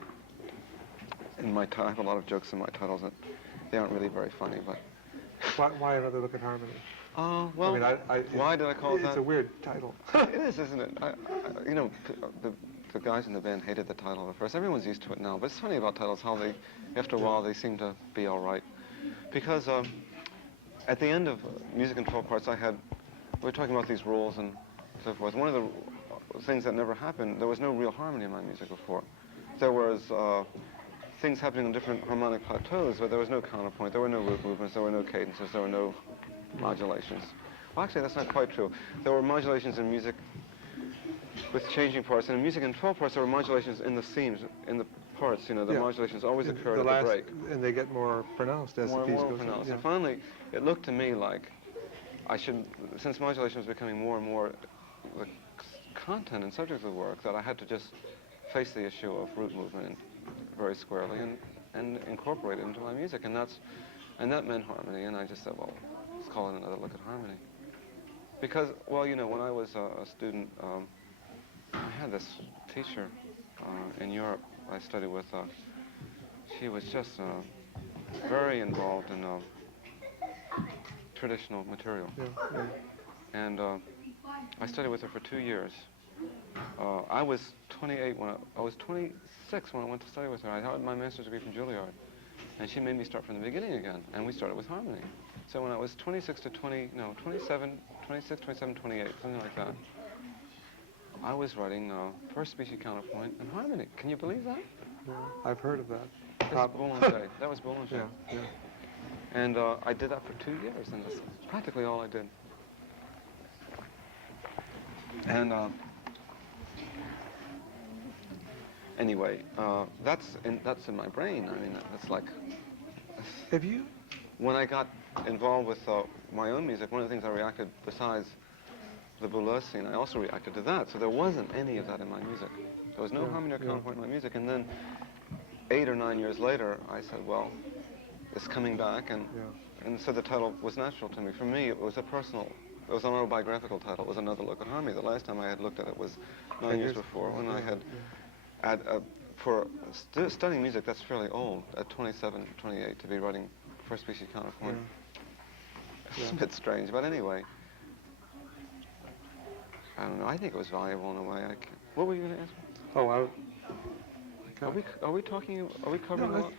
I have a lot of jokes in my titles that they aren't really very funny, but... Why Another Look at Harmony? Well, I mean, why did I call it that? It's a weird title. It is, isn't it? The guys in the band hated the title at first. Everyone's used to it now, but it's funny about titles, how they, after a while, they seem to be all right. Because at the end of Music in 12 Parts, we were talking about these rules and so forth. One of the things that never happened, there was no real harmony in my music before. There was things happening on different harmonic plateaus, but there was no counterpoint, there were no root movements, there were no cadences, there were no modulations. Well, actually, that's not quite true. There were modulations in music with changing parts, and in Music in 12 Parts, there were modulations in the themes, in the parts, the modulations always occurred at the break. And they get more pronounced as the piece goes on. Yeah. And finally, it looked to me like since modulation was becoming more and more the content and subject of the work, that I had to just face the issue of root movement very squarely and incorporate it into my music, and that meant harmony, and I just said, well, let's call it Another Look at Harmony. Because, well, when I was a student, I had this teacher in Europe I studied with. She was just very involved in traditional material. Yeah, yeah. And I studied with her for 2 years. I was 28 when I was 26 when I went to study with her. I had my master's degree from Juilliard, and she made me start from the beginning again, and we started with harmony. So when I was 26 to 27, 28, something like that, I was writing first species counterpoint and harmony. Can you believe that? Yeah, I've heard of that. That's Boulanger. That was Boulanger. Yeah, yeah. And I did that for 2 years, and that's practically all I did. And anyway, that's in my brain. I mean, that's like. Have you? When I got involved with my own music, one of the things I reacted, besides the Boulez scene, I also reacted to that. So there wasn't any of that in my music. There was no harmony or counterpoint in my music. And then 8 or 9 years later, I said, well, it's coming back, and so the title was natural to me. For me, it was a personal. It was an autobiographical title. It was Another Look at Harmony. The last time I had looked at it was 9 years before, when I had, for studying music, that's fairly old, at 27, 28, to be writing first species counterpoint. It's a bit strange, but anyway. I don't know. I think it was valuable in a way. What were you going to ask me? Oh, Are we talking? Are we covering? No,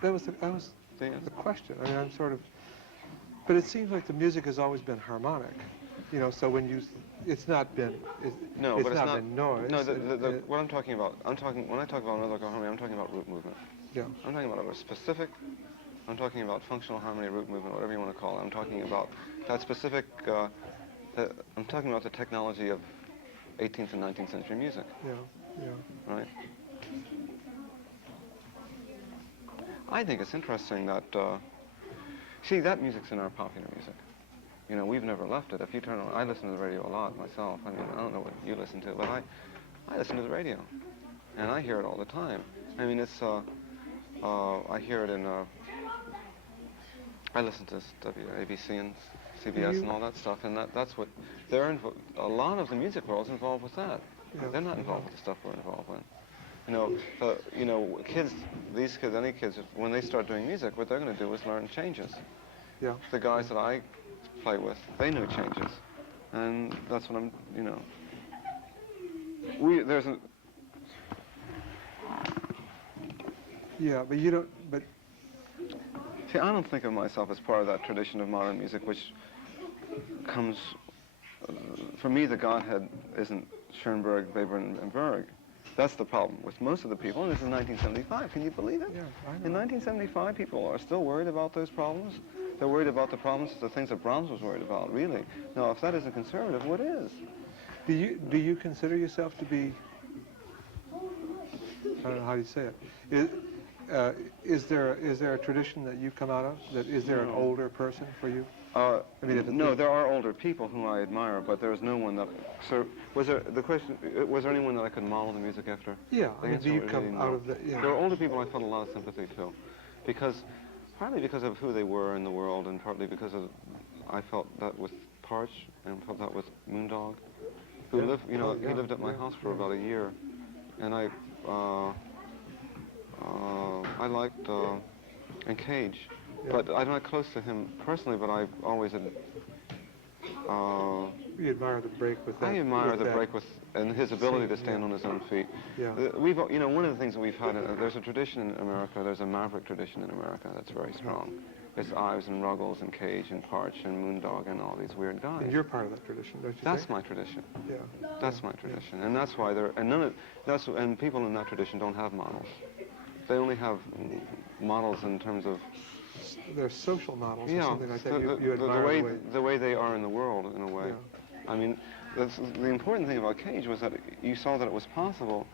that was the question. I mean, I'm sort of. But it seems like the music has always been harmonic, you know. So when it's not been. No, it's but it's not been noise. No, what I'm talking about. When I talk about Another Look at Harmony, I'm talking about root movement. Yeah. I'm talking about a specific. I'm talking about functional harmony, root movement, whatever you want to call it. I'm talking about that specific. I'm talking about the technology of 18th and 19th century music. Yeah, yeah. Right? I think it's interesting that, see, that music's in our popular music. You know, we've never left it. If you turn on, I listen to the radio a lot myself. I mean, I don't know what you listen to, but I listen to the radio. And I hear it all the time. I mean, it's, I hear it in, I listen to WABC and CBS and all that stuff, and that's what, a lot of the music world's involved with that. Yeah. They're not involved with the stuff we're involved with. You know, kids, these kids, any kids, when they start doing music, what they're going to do is learn changes. Yeah. The guys that I play with, they know changes, and that's what I'm, you know. Yeah, but you don't. But see, I don't think of myself as part of that tradition of modern music, which comes. For me, the Godhead isn't Schoenberg, Webern, and Berg. That's the problem with most of the people, and this is 1975. Can you believe it? yeah, I know. In 1975, people are still worried about those problems. They're worried about the problems, the things that Brahms was worried about, really. Now, if that isn't conservative, what is? Do you consider yourself to be? I don't know how you say it. Is there a tradition that you come out of? Is there an older person for you? I mean, no, there are older people whom I admire, but there is no one that. So, was there anyone that I could model the music after? Yeah, The I mean, answer do you would come be out no. of the? Yeah. There are older people I felt a lot of sympathy to, partly because of who they were in the world, and partly because I felt that with Parch, and felt that with Moondog, who lived, you know, he lived at my house for about a year, and I liked and Cage. Yeah. But I'm not close to him personally, but I've always had. You admire the break with that. I admire the break with and his ability to stand on his own feet. Yeah. You know, one of the things that we've had, there's a tradition in America, there's a maverick tradition in America that's very strong. It's Ives and Ruggles and Cage and Parch and Moondog and all these weird guys. And you're part of that tradition, don't you That's think? my tradition. Yeah. That's my tradition, and that's why and people in that tradition don't have models. They only have models in terms of. They're social models or Yeah, something like that. You admire the way they are in the world, in a way. Yeah. I mean, the important thing about Cage was that you saw that it was possible.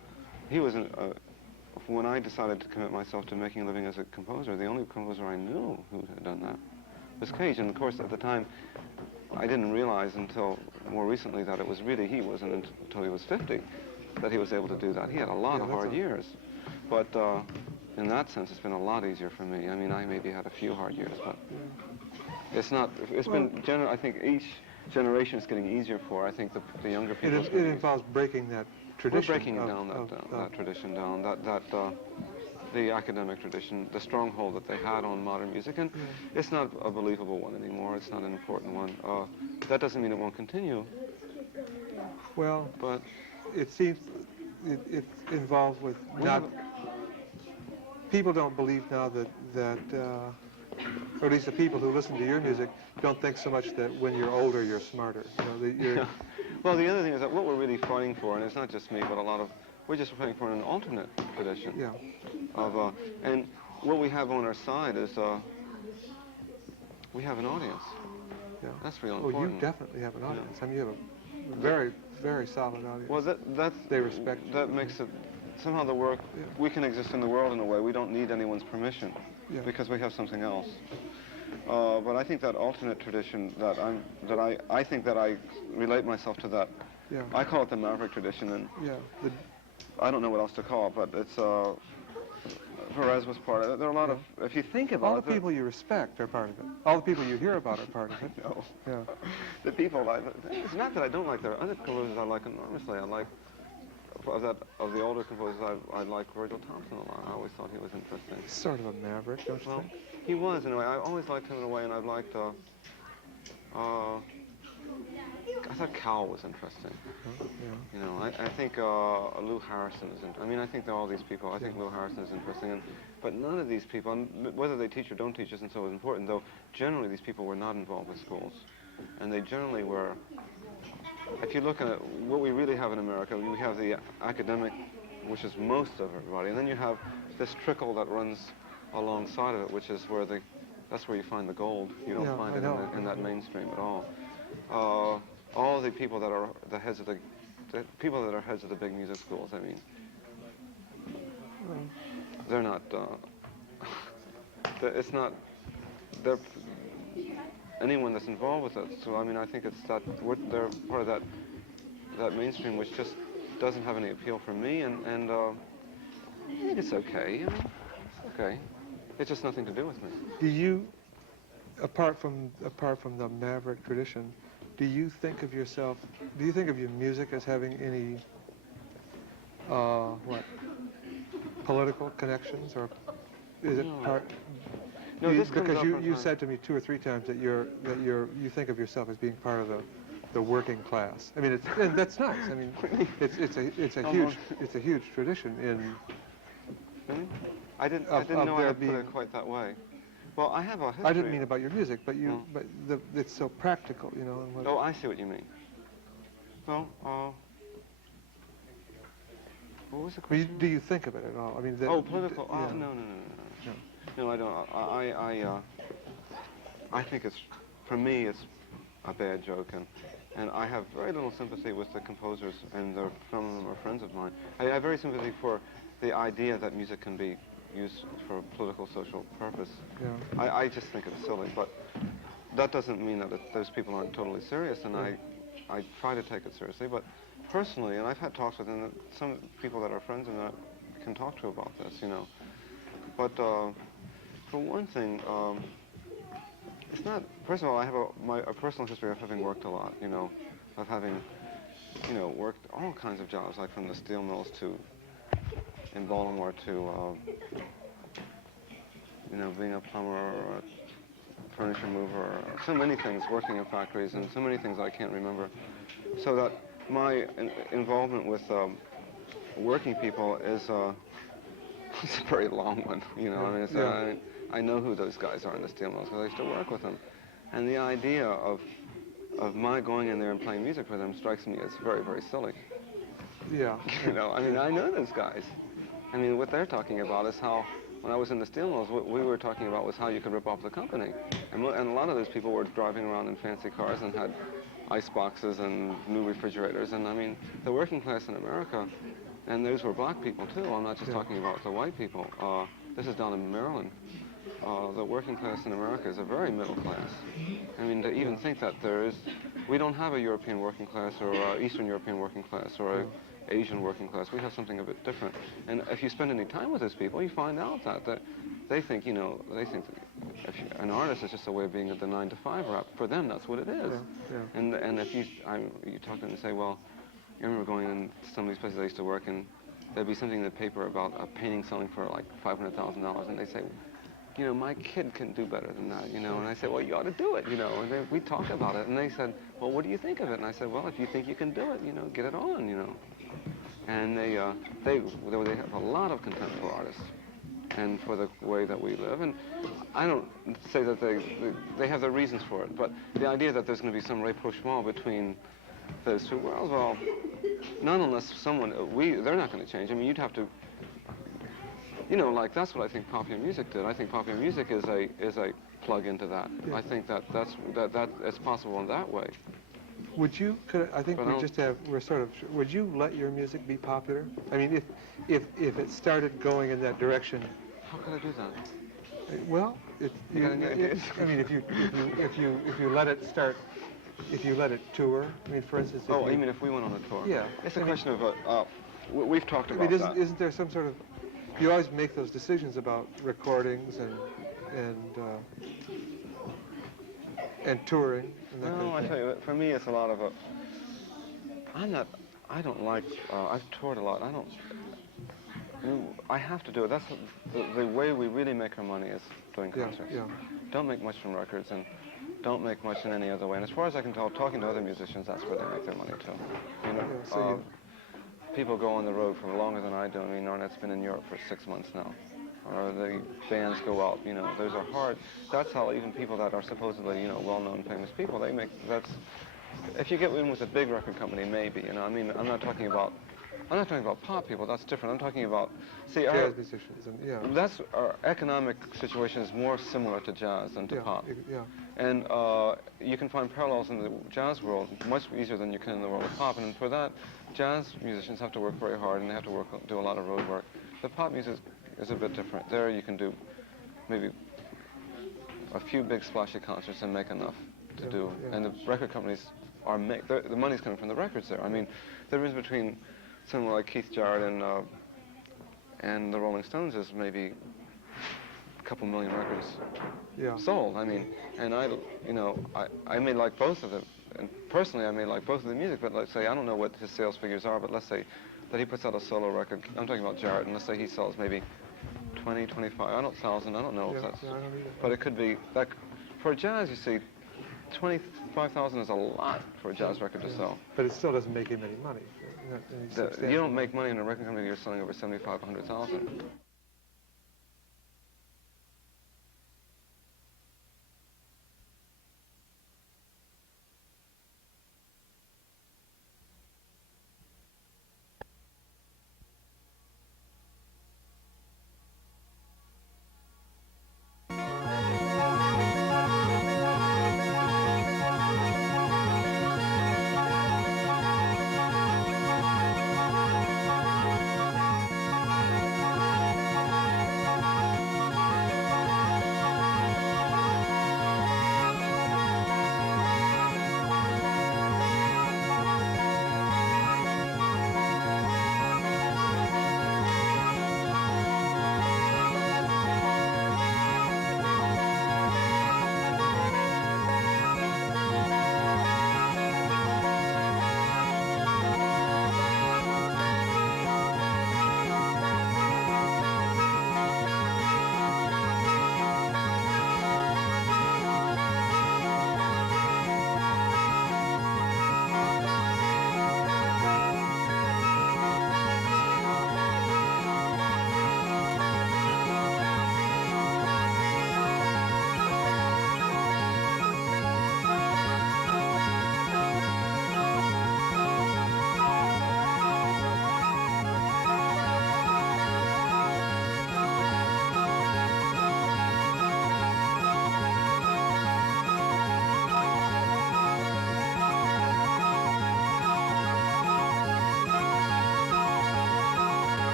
He was, when I decided to commit myself to making a living as a composer, the only composer I knew who had done that was Cage. And of course, at the time, I didn't realize until more recently that it was really he wasn't until he was 50 that he was able to do that. He had a lot of hard years. But in that sense, it's been a lot easier for me. I mean, I maybe had a few hard years, but it's not. It's been. I think each generation is getting easier for. I think the younger people. It involves breaking that tradition. We're breaking down that tradition down, the academic tradition, the stronghold that they had on modern music, and it's not a believable one anymore. It's not an important one. That doesn't mean it won't continue. Well, but it seems it's involved with people don't believe now that or at least the people who listen to your music don't think so much that when you're older you're smarter. You know, that you're, Well, the other thing is that what we're really fighting for, and it's not just me, but we're just fighting for an alternate tradition. Yeah. And what we have on our side is we have an audience. Yeah. That's real important. Well, you definitely have an audience. I mean, you have a very, very solid audience. Well, they respect. That makes it somehow the work. Yeah. We can exist in the world in a way. We don't need anyone's permission because we have something else. But I think that alternate tradition I think that I relate myself to that. Yeah. I call it the Maverick tradition, and I don't know what else to call it, but it's Perez was part of it. There are a lot of, if you think about all the people you respect are part of it. All the people you hear about are part of it. No. Yeah. The people, it's not that I don't like their other composers. I like enormously. I like of the older composers. I like Virgil Thompson a lot. I always thought he was interesting. He's sort of a maverick, don't you think? He was in a way. I always liked him in a way, and I've liked. I thought Cowell was interesting. You know, I think Lou Harrison is interesting. I mean, I think all these people, I think Lou Harrison is interesting, but none of these people, whether they teach or don't teach isn't so important, though generally these people were not involved with schools. And they generally were, if you look at what we really have in America, we have the academic, which is most of everybody, and then you have this trickle that runs alongside of it, which is where that's where you find the gold. You don't find it in that mainstream at all. All the people that are the heads of the people that are heads of the big music schools, I mean, they're not. It's not. They're anyone that's involved with it. So I mean, I think it's that they're part of that mainstream, which just doesn't have any appeal for me, and I think it's okay. I mean, it's okay. It's just nothing to do with me. Do you, apart from the Maverick tradition, do you think of yourself? Do you think of your music as having any political connections, or is it part? No, because you said to me 2 or 3 times that you think of yourself as being part of the working class. I mean, that's nice. I mean, it's a huge tradition in. Really? I didn't know I had put it quite that way. Well, I have a history. I didn't mean about your music, but it's so practical, you know. Oh, I see what you mean. Well, what was the question? Do you think of it at all? I mean, political. No, I don't. I think for me, it's a bad joke, and I have very little sympathy with the composers, and some of them are friends of mine. I have very sympathy for the idea that music can be used for a political, social purpose. Yeah. I just think it's silly, but that doesn't mean that those people aren't totally serious, and I try to take it seriously. But personally, and I've had talks with some people that are friends and that I can talk to about this, you know. But for one thing, it's not. First of all, I have a personal history of having worked a lot, you know, of having, you know, worked all kinds of jobs, like from the steel mills in Baltimore to, you know, being a plumber or a furniture mover, or so many things, working in factories, and so many things I can't remember. So that my involvement with working people is it's a very long one, you know. I mean, I know who those guys are in the steel mills because I used to work with them. And the idea of my going in there and playing music for them strikes me as very, very silly. Yeah. You know, I mean, I know those guys. I mean, what they're talking about is how, when I was in the steel mills, what we were talking about was how you could rip off the company. And a lot of those people were driving around in fancy cars and had ice boxes and new refrigerators. And I mean, the working class in America, and those were black people too, I'm not just talking about the white people. This is down in Maryland. The working class in America is a very middle class. I mean, to even think that we don't have a European working class or Eastern European working class or a Asian working class. We have something a bit different. And if you spend any time with those people, you find out that they think, you know, that an artist is just a way of being at the 9 to 5 rap. For them, that's what it is. And if you talk to them and say, well, I remember going in some of these places I used to work in, there'd be something in the paper about a painting selling for like $500,000, and they say, you know, my kid can do better than that, you know. And I said, well, you ought to do it, you know. And we talked about it, and they said, well, what do you think of it? And I said, well, if you think you can do it, you know, get it on, you know. And they have a lot of contempt for artists and for the way that we live. And I don't say that they have their reasons for it, but the idea that there's going to be some rapprochement between those two worlds, well, not unless they're not going to change. I mean, you'd have to, you know, like that's what I think popular music did. I think popular music is a plug into that. Yeah. I think that it's possible in that way. Would you? I think would you let your music be popular? I mean, if it started going in that direction. How could I do that? Well, You got any ideas? I mean, if you let it start, if you let it tour. I mean, for instance. Oh, you mean if we went on a tour? Yeah. It's a question of we've talked about that. Isn't there some sort of? You always make those decisions about recordings and touring. And that kind of I thing. tell you, for me, it's a lot of I don't like, I've toured a lot. I have to do it. That's the way we really make our money is doing concerts. Yeah. Don't make much from records and don't make much in any other way. And as far as I can tell, talking to other musicians, that's where they make their money too. You know, Yeah, people go on the road for longer than I do. I mean, Arnett's been in Europe for 6 months now. Or the bands go out, you know, those are hard. That's how even people that are supposedly, you know, well-known, famous people, if you get in with a big record company, maybe, you know, I mean, I'm not talking about pop people, that's different. I'm talking about, jazz musicians, and yeah. Our economic situation is more similar to jazz than to pop. Yeah. And you can find parallels in the jazz world much easier than you can in the world of pop. And for that, jazz musicians have to work very hard and they have to do a lot of road work. The pop music is a bit different. There you can do maybe a few big splashy concerts and make enough to do. Yeah. And the record companies the money's coming from the records there. I mean, the difference between someone like Keith Jarrett and the Rolling Stones is maybe a couple million records sold. I mean, and I may like both of them. And personally, I may like both of the music, but let's say, I don't know what his sales figures are, but let's say that he puts out a solo record. I'm talking about Jarrett, and let's say he sells maybe 20, 25,000, I don't know if that's, I don't either. but it could be, like, for jazz, you see, 25,000 is a lot for a jazz record to sell. But it still doesn't make him any money. You don't make money in a record company if you're selling over 75, 100,000.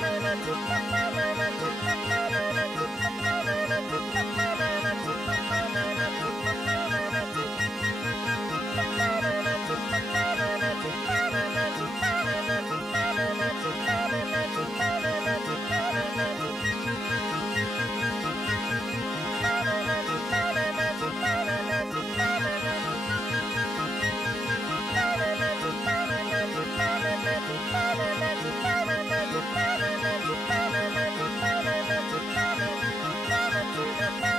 Thank you.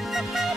Thank you.